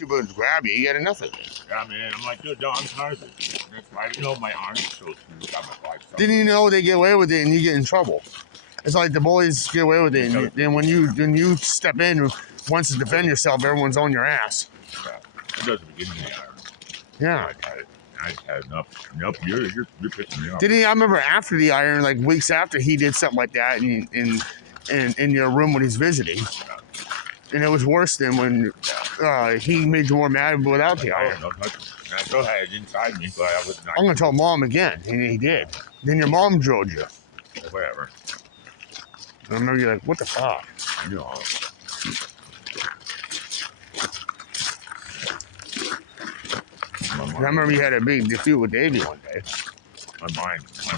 She would grab you. You got nothing. Yeah, man. I'm like, dude, no, I'm tired of this. That's why I didn't know my arms so screwed up. Didn't you know they get away with it and you get in trouble? It's like the bullies get away with it, and then when you step in, once to defend yourself, everyone's on your ass. Yeah, it doesn't begin in the iron. Yeah. I had enough. Nope, you're pissing me off. Didn't he? I remember after the iron, like weeks after, he did something like that in your room when he's visiting. Yeah. And it was worse than when he made you more mad without the iron. I still had it inside me, but I was not. I'm gonna tell Mom again, and he did. Then your mom drilled you. Whatever. I remember you're like, what the fuck? You know. I remember you had a big dispute with Davey one day. My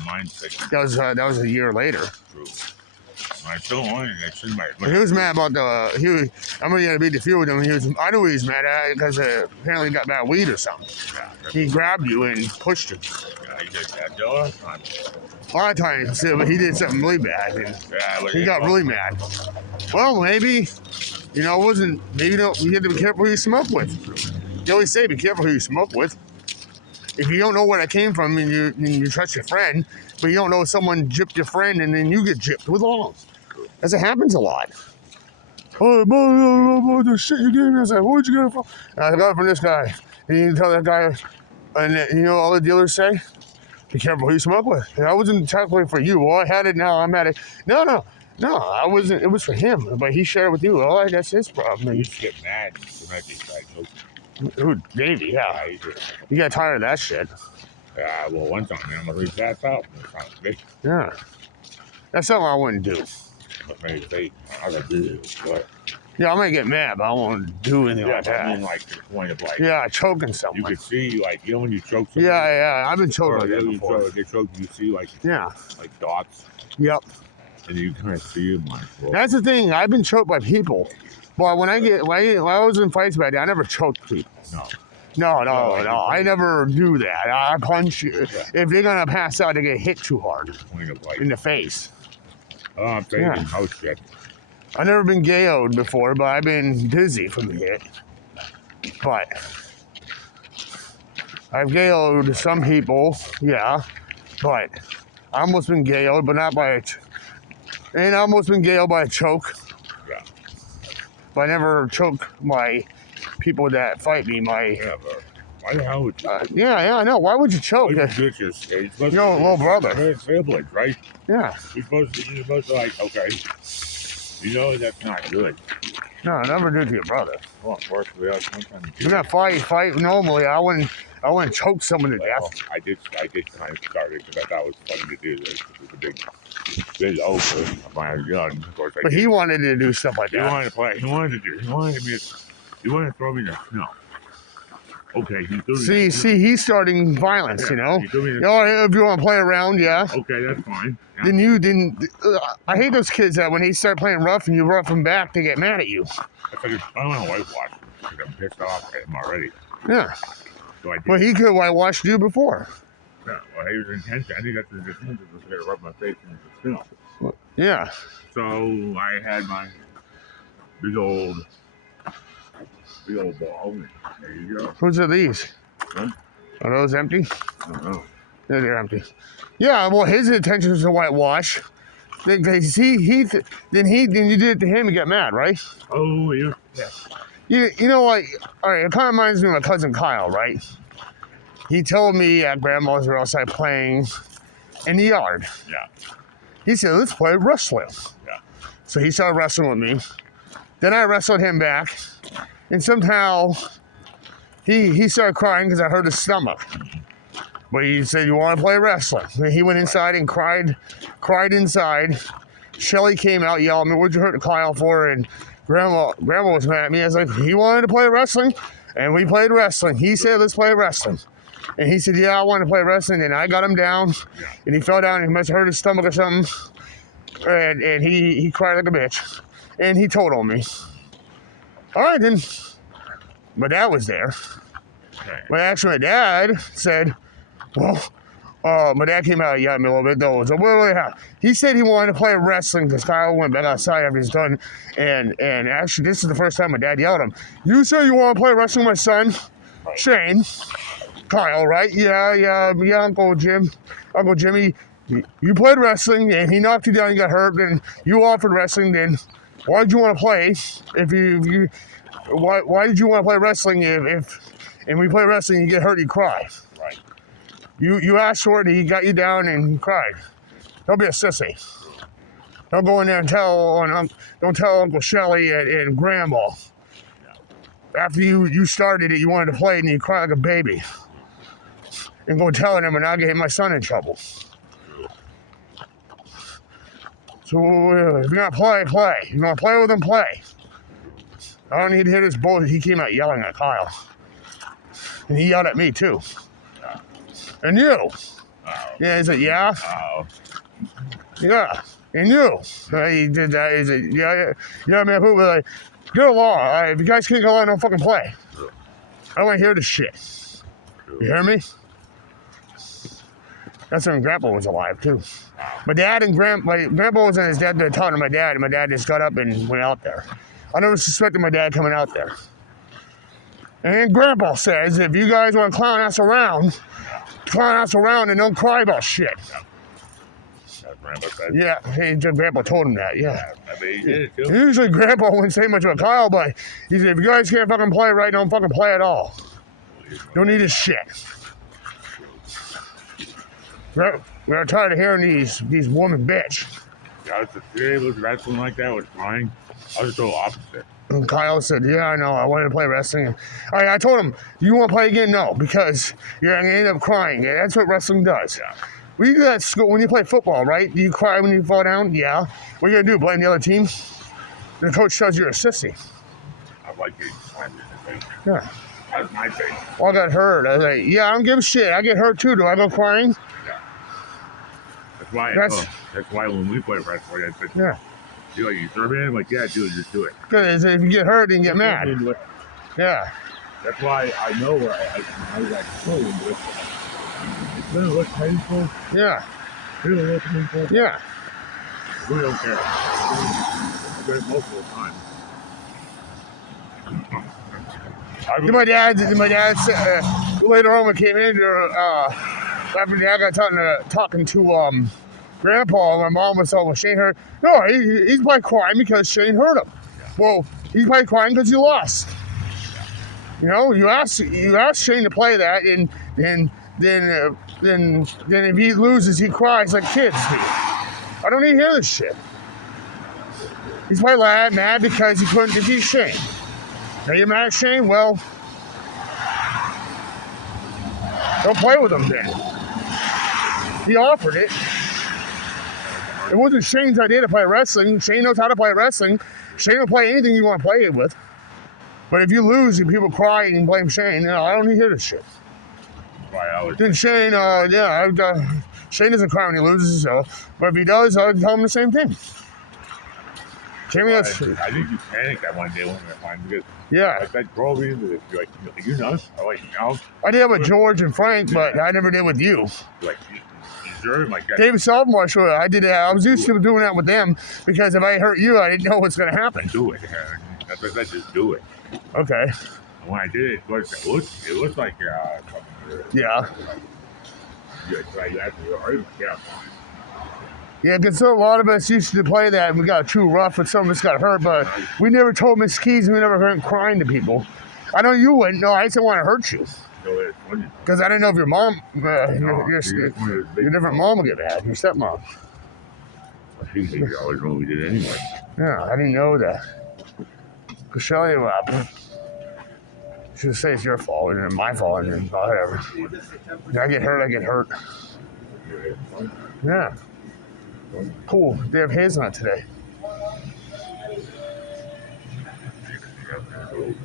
mind's sick. That was a year later. True. I still wanted it. It's in my. He was mad about I remember you had a big dispute with him. I knew he was mad at it because apparently he got bad weed or something. Yeah, he grabbed you and pushed you. Yeah, he did that. A lot of times. A lot of times, but he did something really bad. And he got really mad. Well, maybe, it wasn't, maybe you had to be careful who you smoke with. You always say be careful who you smoke with. If you don't know where that came from and you trust your friend, but you don't know someone gypped your friend and then you get gypped with all. As it happens a lot. Oh, the shit you gave me. I was like, where'd you get it from? And I got it from this guy. And you can tell that guy, and all the dealers say? Be careful who you smoke with. And I wasn't technically for you. Well, I had it, now I'm at it. No, I wasn't. It was for him, but he shared it with you. Oh, that's his problem. You used to get mad. Dude, Davey, yeah. You got tired of that shit. Yeah, well, one time, man, I'm going to reach that out. Yeah. That's something I wouldn't do. Yeah, I might get mad, but I won't do anything like that. I mean, like, the point of, like... Yeah, choking someone. You could see, like, when you choke someone... Yeah, I've been choked like that before. They choke, you see, like dots. Yep. And you kind of see them, like... Well, that's the thing. I've been choked by people. But when I was in fights back then, I never choked people. No. I never do that. I punch you. Yeah. If they're going to pass out, they get hit too hard. In the face. Oh, I'm saying house shit. I've never been KO'd before, but I've been dizzy from the hit. But I've KO'd some people, yeah. But I almost been KO'd, but not by and I almost been KO'd by a choke. Yeah. But I never choke my people that fight me. Yeah, but why the hell would you? Yeah, I know. Why would you choke? You're little brother. They're siblings, right? Yeah. You're supposed to like, okay. You know that's not good. No, I never do it to your brother. Well, of course, we have sometimes. You're not fight normally. I wouldn't choke someone to death. I did kind of start it because I thought it was funny to do this. It was a big over my gun. Of course, but he wanted to do stuff like that. He wanted to play. He wanted to throw me. No. Okay. See, he's starting violence. Yeah, if you want to play around, yeah. Okay, that's fine. Yeah. Then you didn't. I hate those kids that when they start playing rough and you rough them back, they get mad at you. I don't want to whitewash because I'm pissed off at him already. Yeah. So well, he could have whitewashed you before. Yeah. Well, he was intention. I think that's his intention was to rub my face in the snow. Yeah. So I had my big old ball. There you go. Whose are these? Huh? Are those empty? I don't know. Yeah, they're empty. Yeah, well, his intention was to whitewash. Because then you did it to him and got mad, right? Oh, yeah. You know what? All right, it kind of reminds me of my cousin Kyle, right? He told me at grandma's we were outside playing in the yard. Yeah. He said, let's play wrestling. Yeah. So he started wrestling with me. Then I wrestled him back. And somehow he started crying because I hurt his stomach. But he said, you want to play wrestling? And he went inside and cried inside. Shelly came out, yelled at me, what'd you hurt Kyle for? And Grandma was mad at me. I was like, he wanted to play wrestling, and we played wrestling. He said, let's play wrestling. And he said, yeah, I want to play wrestling. And I got him down, and he fell down, and he must have hurt his stomach or something. And he cried like a bitch. And he told on me. All right, then. My dad was there. But actually, my dad said, well, My dad came out and yelled at me a little bit though. So he said he wanted to play wrestling because Kyle went back outside after he's done. And actually, this is the first time my dad yelled at him. You say you want to play wrestling with my son, Shane, Kyle, right? Yeah, Uncle Jimmy. You played wrestling and he knocked you down. You got hurt. Then you offered wrestling. Then why did you want to play? Why did you want to play wrestling if we play wrestling, you get hurt, you cry? Right. You asked for it, he got you down and cried. Don't be a sissy. Don't go in there and don't tell Uncle Shelly and Grandma. After you started it, you wanted to play and you cried like a baby. And go telling him and now get my son in trouble. So if you're not play. If you're gonna play with him, play. I don't need to hear this bullshit. He came out yelling at Kyle. And he yelled at me too. And you. Yeah, he said, yeah. Yeah. And you. He did that. He said, yeah, man, who was like, get along. If you guys can't go along, don't fucking play. I don't want to hear this shit. You hear me? That's when Grandpa was alive too. My dad and Grandpa was in his dad talking to my dad, and my dad just got up and went out there. I never suspected my dad coming out there. And Grandpa says, if you guys want to clown us around and don't cry about shit. Grandpa said. Yeah, Grandpa told him that, yeah. I mean, he did it too. Usually Grandpa wouldn't say much about Kyle, but he said, if you guys can't fucking play right, don't fucking play at all. Don't need his shit. We're tired of hearing these women bitch. Yeah, today was wrestling like that, was crying. I was so opposite. And Kyle said, yeah, I know, I wanted to play wrestling. I told him, you want to play again? No, because you're going to end up crying. And that's what wrestling does. Yeah. When you do that at school, when you play football, right? Do you cry when you fall down? Yeah. What are you going to do, blame the other team? The coach tells you're a sissy. I like getting slammed in the face. Yeah. That's my face. Well, I got hurt. I was like, yeah, I don't give a shit. I get hurt too. Do I go crying? Yeah. That's why when we play wrestling, I said, yeah. You like, you serve it? I'm like, yeah, dude, just do it. Because if you get hurt, then you get mad. Yeah. That's why I know where I was like, so into it. It's gonna look painful. Yeah. It's gonna look painful. Yeah. We don't care. I do it most of the time. My dad later on when came in after Dad got talking to Grandpa, my mom was talking, well, Shane hurt. No, he's probably crying because Shane hurt him. Well, he's probably crying because he lost. You know, you ask Shane to play that, and then if he loses, he cries like kids do. I don't need to hear this shit. He's probably mad because he couldn't defeat Shane. Are you mad at Shane? Well, don't play with him then. He offered it. It wasn't Shane's idea to play wrestling. Shane knows how to play wrestling. Shane will play anything you want to play it with. But if you lose and people cry and blame Shane, I don't need to hear this shit. Then Shane, Shane doesn't cry when he loses, but if he does, I'll tell him the same thing. I think you panicked that one day when we were playing because that drove into this. You're like, you nuts? I'm like, no. I did with George and Frank, but I never did with you. Like, you like that. David Saltmarsh, I did that. I was used to doing that with them because if I hurt you, I didn't know what's going to happen. Do it. That's what I said, just do it. Okay. And when I did it, it looked like yeah. Yeah. Yeah, because a lot of us used to play that, and we got too rough, and some of us got hurt, but we never told Miss Keys, and we never heard crying to people. I know you wouldn't. No, I didn't want to hurt you. Because I didn't know if your mom, your different mom would get mad, your stepmom. She always knew we did anyway. Yeah, I didn't know that. Because Shelly, she would say it's your fault, and my fault, and whatever. If I get hurt, I get hurt. Yeah. Cool. They have hazelnut today.